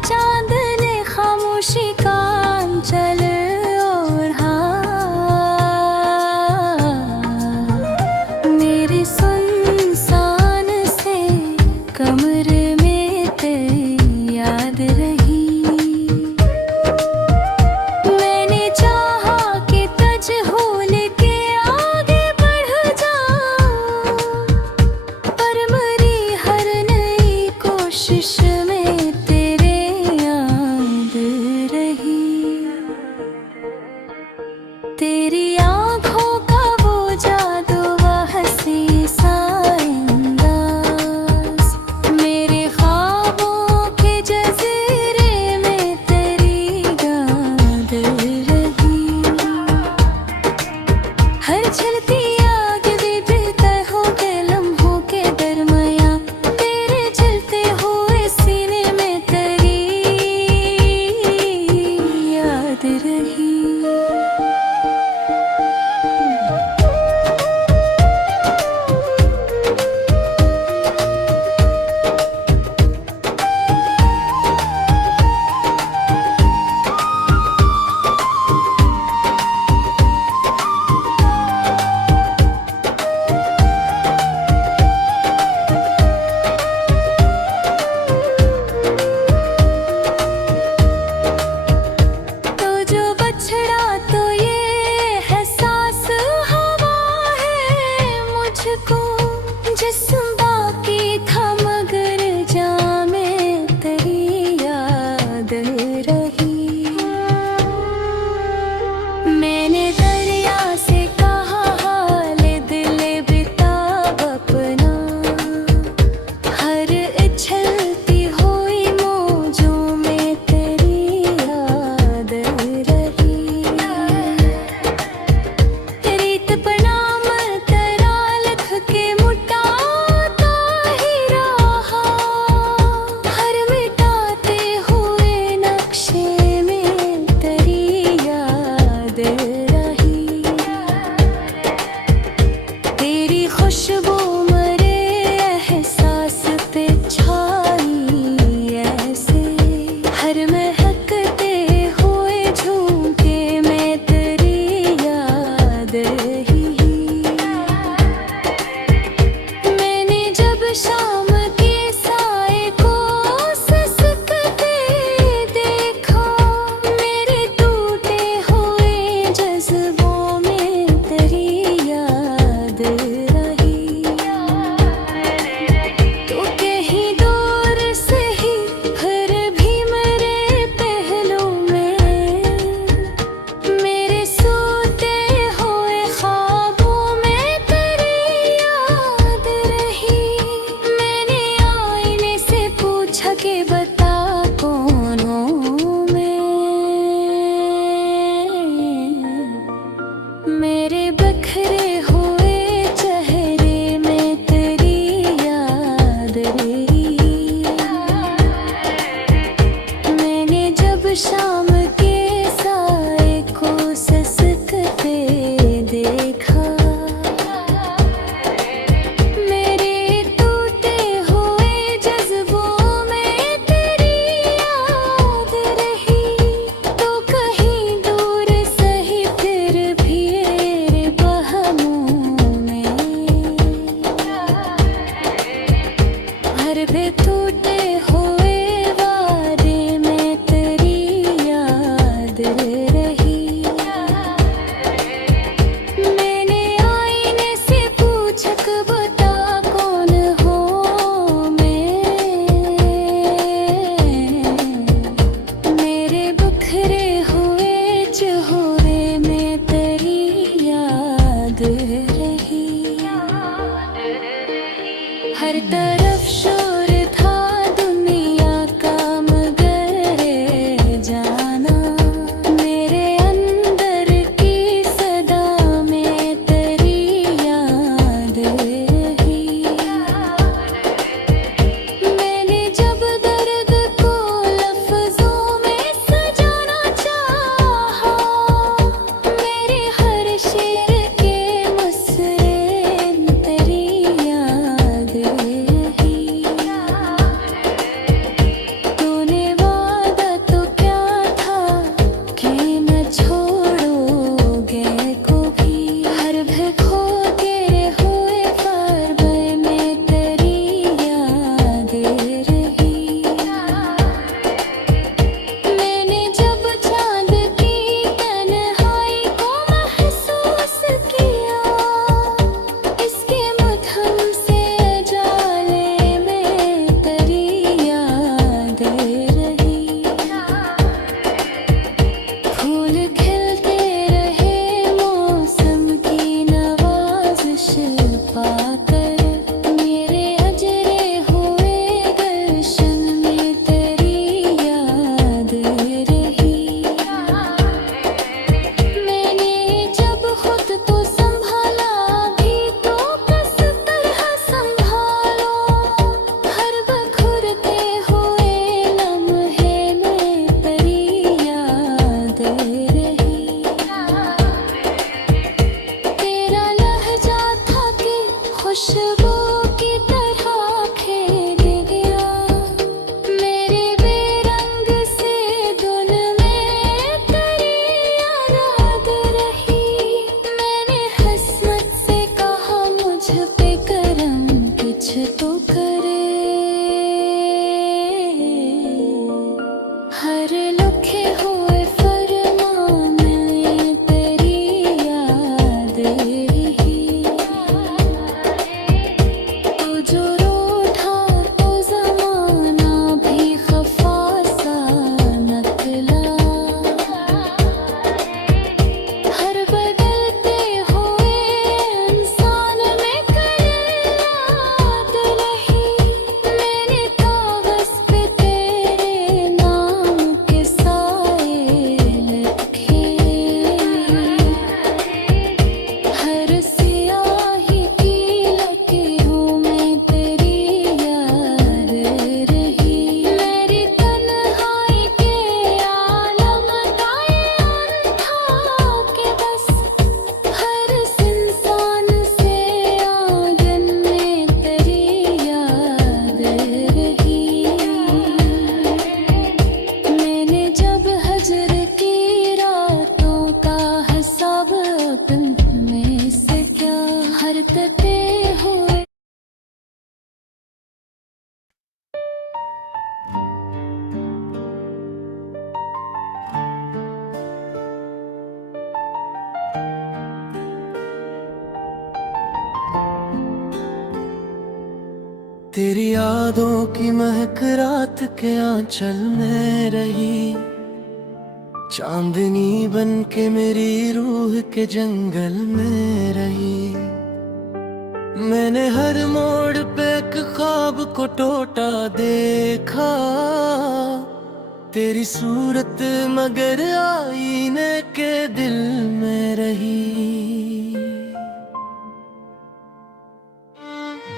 चांद ने खामोशी का चल ओढ़ा। मेरे सुनसान से कमरे में तेरी याद रही। मैंने चाहा कि तज हो लेके आगे बढ़ जाऊं, पर मरी हर नई कोशिश में तेरे याद रही। तेरी आँखों का वो जादू, वह हंसी सा अंदाज, मेरे ख्वाबों के जज़ीरे में तेरी याद रही। हर जलती आग भी बेहतर हो के लम्हों के दरमियाँ, तेरे जलते हुए सीने में तेरी याद रही। तो जो बछड़ा तो ये एहसास हवा है मुझको, जिस्म बाकी था मगर जान में तेरी याद रही। मैंने दरिया से कहा हाल दिल बेताब अपना, हर उछलती हुई मौजों में तेरी याद रही। रीत प्रणाम तेरा लिख के मुटाता ही रहा, हर मिटाते हुए नक्शे में तेरी याद रही। तेरी खुशबू मरे एहसास पे छाई ऐसे, हर महकते हुए झूठे में तेरी याद ही। मैंने जब शाम के साए को सिसकते देखा, मेरे टूटे हुए जज्बों में तेरी याद रही। तो कहीं दूर से ही फिर भी मेरे पहलू में, मेरे सोते हुए ख्वाबों में तेरी याद रही। मैंने आईने से पूछा कि बता कौन हूँ मैं। मेरे बिखरे हुए चेहरे में तेरी याद रही। मैंने जब शाम के साए को सिसकते देखा, मेरे टूटे हुए जज्बों में तेरी याद रही। तो कहीं दूर सही फिर भी मेरे बहमों में, हर भी टूटे हुए वादे में तेरी याद रही। मैंने आईने से पूछा कि बता कौन हूँ मैं। मेरे बिखरे हुए चेहरे में तेरी याद रही। हर तरफ शोर था दुनिया का मगर रे जाना, मेरे अंदर की सदा में तेरी याद रही। मैंने जब दर्द को लफ्जों में सजाना चाहा, मेरे हर शेर के मुसरे तेरी याद रही। तो करे। हर लिखे हुए फरमान में तेरी याद रही। तू जो रूठा तो ज़माना भी खफा सा निकला। हर बदलते हुए इंसान में कल याद रही। मैंने कागज़ पे तेरे नाम के साए लिखे। हर सियाही की लकीरों में तेरी याद रही। मेरी तन्हाई के आलम का ये अंधा कि बस हर इंसान से आंगन में तेरी याद रही। मैंने जब हजर की रातों का हिसाब अपने से क्या हर कटे हुए। तेरी यादों की महक रात के आंचल में रही। चांदनी बन के मेरी रूह के जंगल में रही। मैंने हर मोड़ पे एक ख्वाब को टोटा देखा। तेरी सूरत मगर आईने के दिल में रही।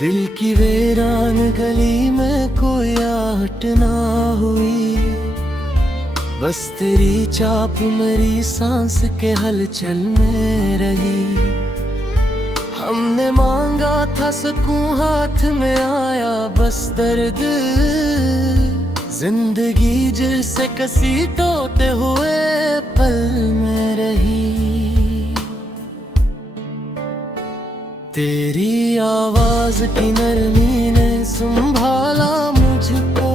दिल की वीरान गली में कोई आहट ना हुई। बस तेरी चाप मेरी सांस के हलचल में रही। हमने मांगा था सुकून हाथ में आया बस दर्द। जिंदगी जैसे कसी टूटे हुए पल में रही। तेरी आवाज की नरमी ने संभाला मुझको।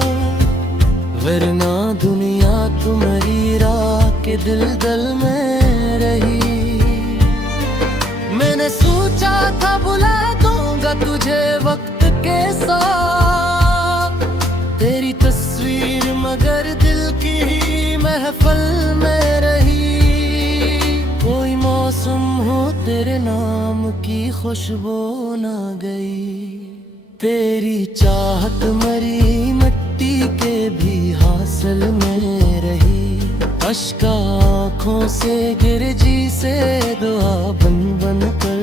वरना दुनिया तुम्हारी राह के दिलदल में रही। मैंने सोचा था बुला दूंगा तुझे वक्त के साथ। तेरी तस्वीर मगर दिल की ही महफल में रही। कोई मौसम हो तेरे नाम की खुशबू ना गई। तेरी चाहत मरी मिट्टी के भी हासिल में रही। अश्क आँखों से गिर जी से दुआ बन बन कर।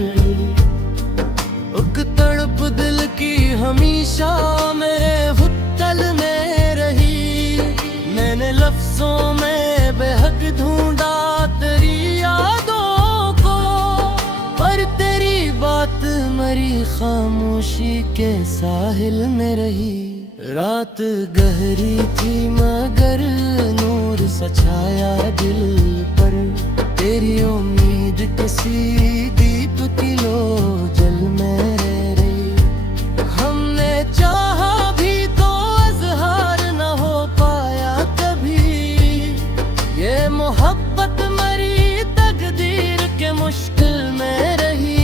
उक तड़प दिल की हमेशा मेरे हुत्तल में रही। मैंने लफ्जों में बेहद ढूंढा तेरी यादों को। पर तेरी बात मरी खामोशी के साहिल में रही। रात गहरी थी मगर नूर सछाया दिल पर। तेरी उम्मीद किसी दीप की लो जल में रही। हमने चाहा भी तो अज़हार न हो पाया कभी। ये मोहब्बत मरी तकदीर के मुश्किल में रही।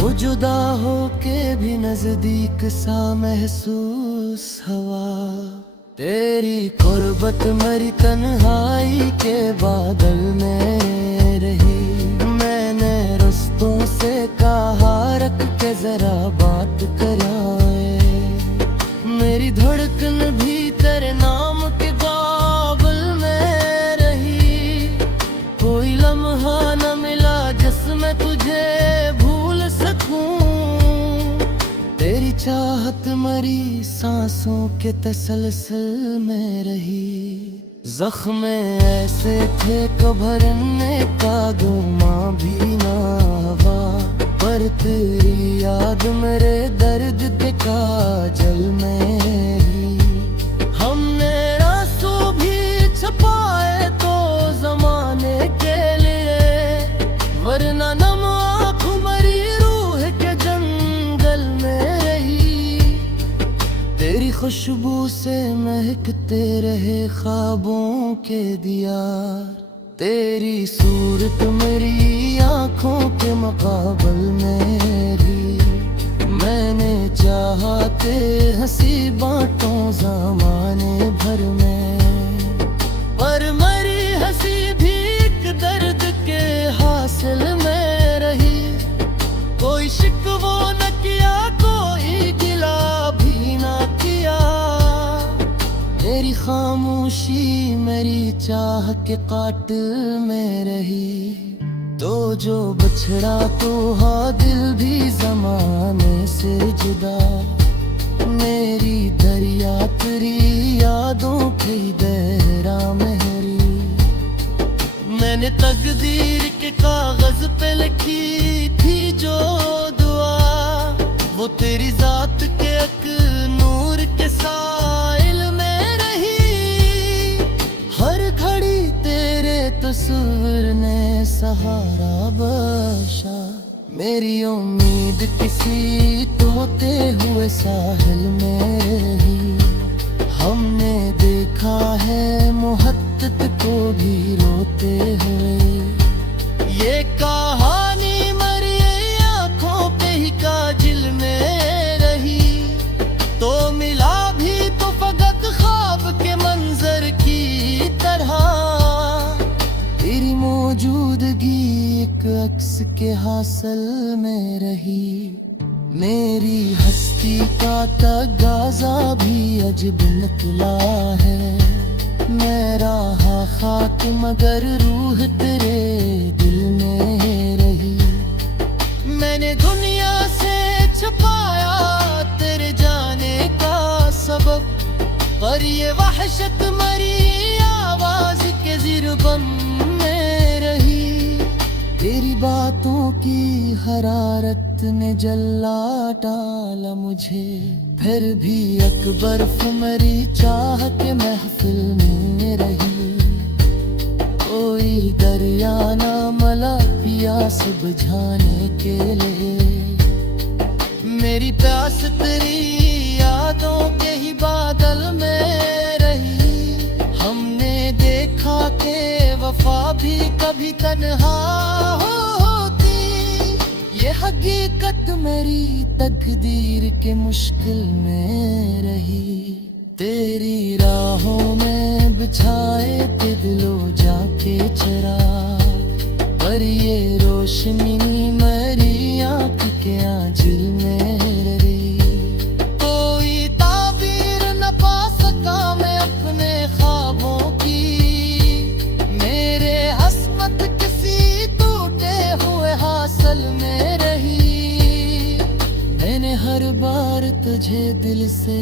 वो जुदा हो के भी नजदीक सा महसूस हवा। तेरी कुर्बत मरी तन्हाई के बादल में रही। मैंने रस्तों से कहा रख के जरा बात कराए। मेरी धड़कन भी तेरे नाम के बाबल में रही। कोई लम्हा न मिला जिसमें तुझे भूल सकूं। तेरी चाहत मरी सांसों के तसलसल में रही। जख्म ऐसे थे कि भरने का गुमा भी ना हुआ। पर तेरी याद मेरे दर्द के काजल में ही। हमने आंसू भी छुपाए तो जमाने के लिए। वरना नम आँख मरी रूह के जंगल में रही। खुशबू से महकते रहे ख्वाबों के दिया। तेरी सूरत मेरी आंखों के मुकाबल में रही। मैंने चाहा ते हंसी बातों ज़माने भर में, पर मरी हंसी भी एक दर्द के हासिल में रही। कोई शिकवा न किया, कोई गिला भी ना किया। तेरी खामोशी मेरी चाह के कातिल में रही। तो जो बछड़ा तो हाँ दिल भी ज़माने से जुदा। मेरी दरिया तेरी यादों की गहरा महरी। मैंने तकदीर के कागज पे लिखी थी जो दुआ, वो तेरी जात के एक नूर के साइल में रही। हर घड़ी तेरे तस्वीर ने सहारा बख्शा। मेरी उम्मीद किसी तोते हुए साहिल में रही। हमने देखा है मुहत्तत को भी रोते हुए। ये कहानी मरी आंखों पे ही काजिल में रही। तो मिला भी तो फकत ख्वाब के मंजर की तरह। तेरी मौजूदगी एक अक्स के हासिल में रही। मेरी हस्ती का तगाजा भी अजब निकला है। मेरा खाक मगर रूह तेरे दिल में रही। मैंने दुनिया से छुपाया तेरे जाने का सबब, पर ये वहशत मरी आवाज के ज़िरबम में रही। तेरी बातों की हरारत ने जला डाला मुझे। फिर भी अकबर मेरी चाह के महफिल में रही। कोई दरिया ना मला प्यास बुझाने के लिए। मेरी प्यास तेरी यादों के ही बादल में रही। हमने देखा कि वफा भी कभी तन्हा होती। ये हकीकत मेरी तकदीर के मुश्किल में रही। तेरी राहों में बिछाए थे दिलो जाके चिराग, पर ये रोशनी मेरी आँख के आंचल में रही। कोई ताबीर न पा सका मैं अपने ख्वाबों की। मेरे हस्मत किसी टूटे हुए हासिल में रही। मैंने हर बार तुझे दिल से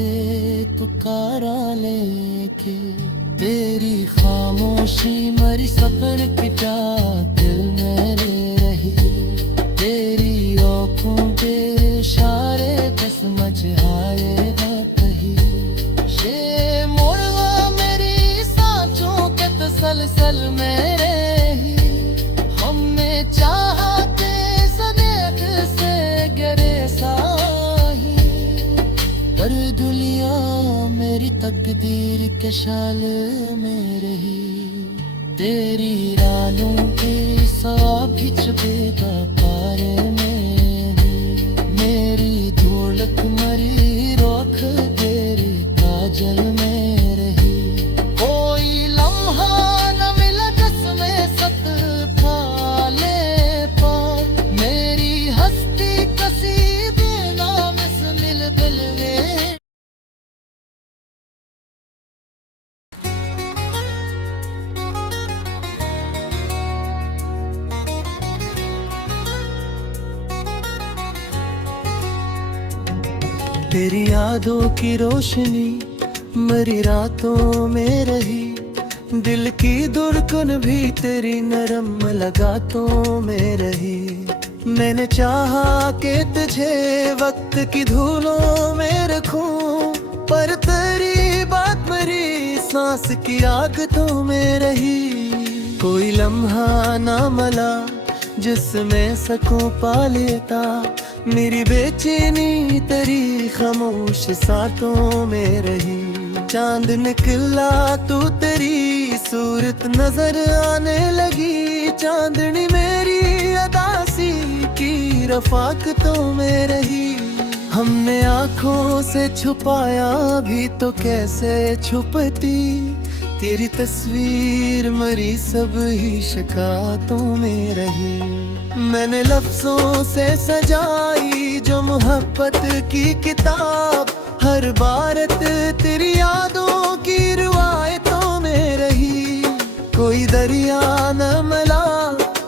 पुकारा लेके। तेरी खामोशी मेरी सफर पिटा दिल में रही। तेरी आँखों के इशारे पे समझ आएगा कहीं। ये मुर्गा मेरी सांसों के तसलसल में रही। हमने चाहते सनेक से गरे साही, पर दुनिया मेरी तकदीर के शाल में रही। तेरी रानों के साथ छुपेगा पारे में। मेरी धूलक मरी रोक तेरे काजल में रही। कोई लम्हा न मिला जिसमें सत फाले पा। मेरी हस्ती कसी बिना मिल दिल में। तेरी यादों की रोशनी मेरी रातों में रही। दिल की धड़कन भी तेरी नरम लगातों में रही। मैंने चाहा कि तुझे वक्त की धूलों में रखूं, पर तेरी बात मेरी सांस की आगतों में रही। कोई लम्हा ना मला जिसमें सकूं पा लेता। मेरी बेचैनी तेरी खामोश साथों में रही। चांद निकला तो तेरी सूरत नजर आने लगी। चांदनी मेरी अदासी की रफाकतों में रही। हमने आँखों से छुपाया भी तो कैसे छुपती। तेरी तस्वीर मरी सब ही शिकायतों में रही। मैंने लफ्जों से सजाई जो मोहब्बत की किताब। हर बारत तेरी यादों की रिवायतों में रही। कोई दरिया न मिला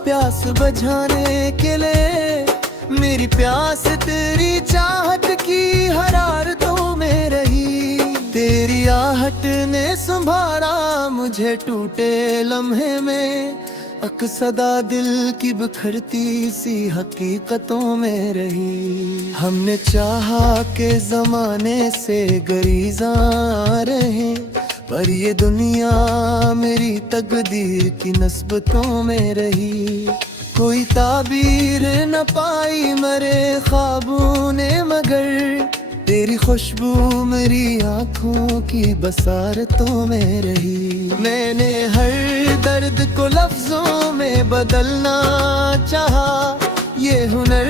प्यास बुझाने के लिए। मेरी प्यास तेरी चाहत की हरारतों में रही। तेरी आहट ने संभाला मुझे टूटे लम्हे में। अक्सदा दिल की बिखरती सी हकीकतों में रही। हमने चाहा के जमाने से गरीजा रहे, पर ये दुनिया मेरी तकदीर की नस्बतों में रही। कोई ताबीर न पाई मरे ख्वाबों ने, मगर तेरी खुशबू मेरी आँखों की बसारतों में रही। मैंने हर दर्द को लफ्जों में बदलना चाहा। ये हुनर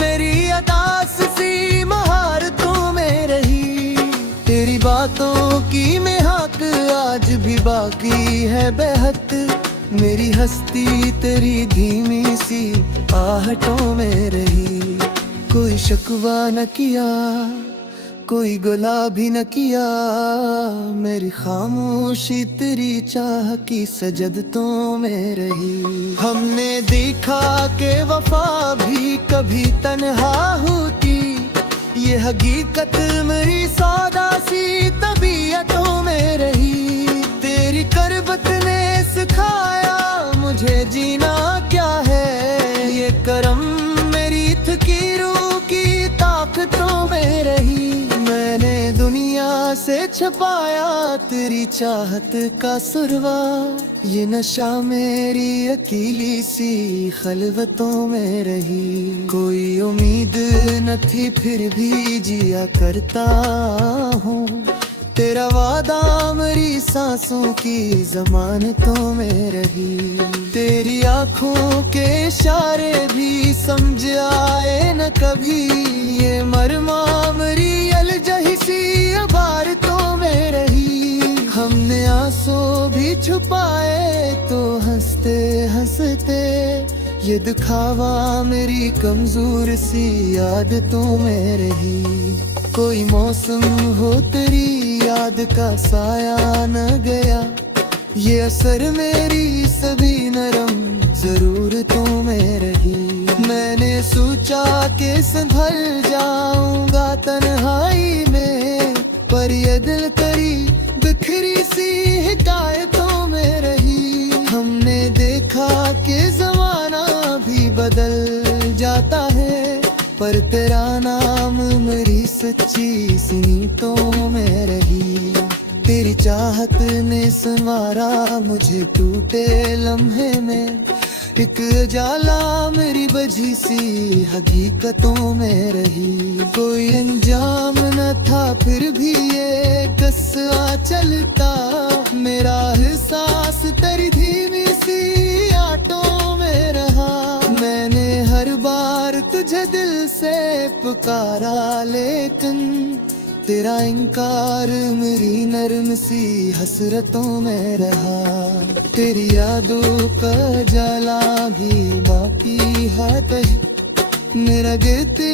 मेरी अदास सी महारतों में रही। तेरी बातों की महक आज भी बाकी है बेहद। मेरी हस्ती तेरी धीमी सी आहटों में रही। कोई शिकवा न किया, कोई गुलाबी न किया। मेरी खामोशी तेरी चाह की सजदतों में रही। हमने देखा कि वफा भी कभी तन्हा होती। ये हकीकत मेरी सौदा सी तबीयतों में रही। तेरी करबत ने सिखाया मुझे जीना क्या है। ये करम मेरी थकी रूह की ताकतों में रही। मैंने दुनिया से छुपाया तेरी चाहत का सुरवा। ये नशा मेरी अकेली सी खलवतों में रही। कोई उम्मीद न थी फिर भी जिया करता हूँ। तेरा वादा मेरी सांसों की जमानतों में रही। तेरी आँखों के इशारे भी समझ आए न कभी। ये मरमा मेरी अलजही सी अबारतों में रही। हमने आंसू भी छुपाए तो हंसते हंसते। ये दिखावा मेरी कमजोर सी आदतों में रही। कोई मौसम हो तेरी याद का साया न गया। ये असर मेरी सभी नरम जरूरतों में रही। मैंने सोचा कि संभल जाऊंगा तन्हाई में, पर ये दिल करी बिखरी सी हिदायतों में रही। हमने देखा कि जमाना भी बदल जाता है, पर तेरा नाम मेरी सच्ची सी नीतों में रही। तेरी चाहत ने संवारा मुझे टूटे लम्हे में। एक जाला मेरी बजी सी हकीकतों में रही। कोई अंजाम न था फिर भी ये कस्सा चलता। मेरा एहसास तेरी धीमी सी आटों में रहा। मैंने हर बार तुझे दिल से पुकारा, लेकिन तेरा इनकार मेरी नरम सी हसरतों में रहा। तेरी यादों का जाला भी बाकी है। मेरा गिरती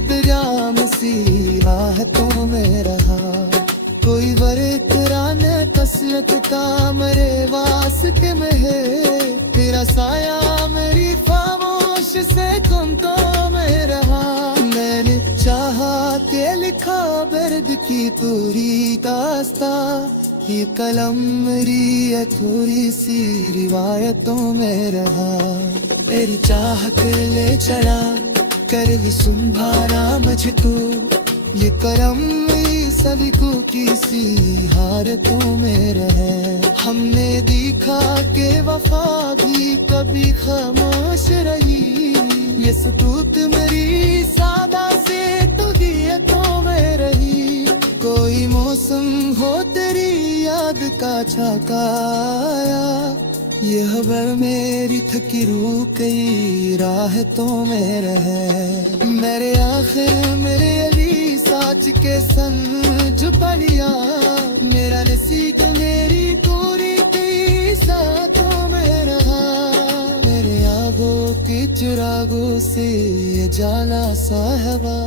दरिया सी राहतों में रहा। कोई वरतरा न कसरत का मेरे वास्ते में है। तेरा साया मेरी खामोश से कुंतों में रहा। मैंने चाहा के लिखा दर्द की पूरी दास्ता। ये कलम मेरी है थोड़ी सी रिवायतों में रहा। तेरी चाहत ले चला कर भी संभारा मुझको। ये कलम मेरी सभी को किसी हारतों में रहे। हमने देखा कि वफा भी कभी खामोश रही। ये सतूत मेरी सादा से तो दियतों में रही। कोई मौसम हो तेरी याद का छाकाया, ये खबर मेरी थकी रूह कई राहतों में रहे। मेरे आखिर मेरे अली साच के संग जुपलिया, मेरा नसीब मेरी पूरी कई साथों में रहा। मेरे आगों की चिरागों से ये जाला साहबा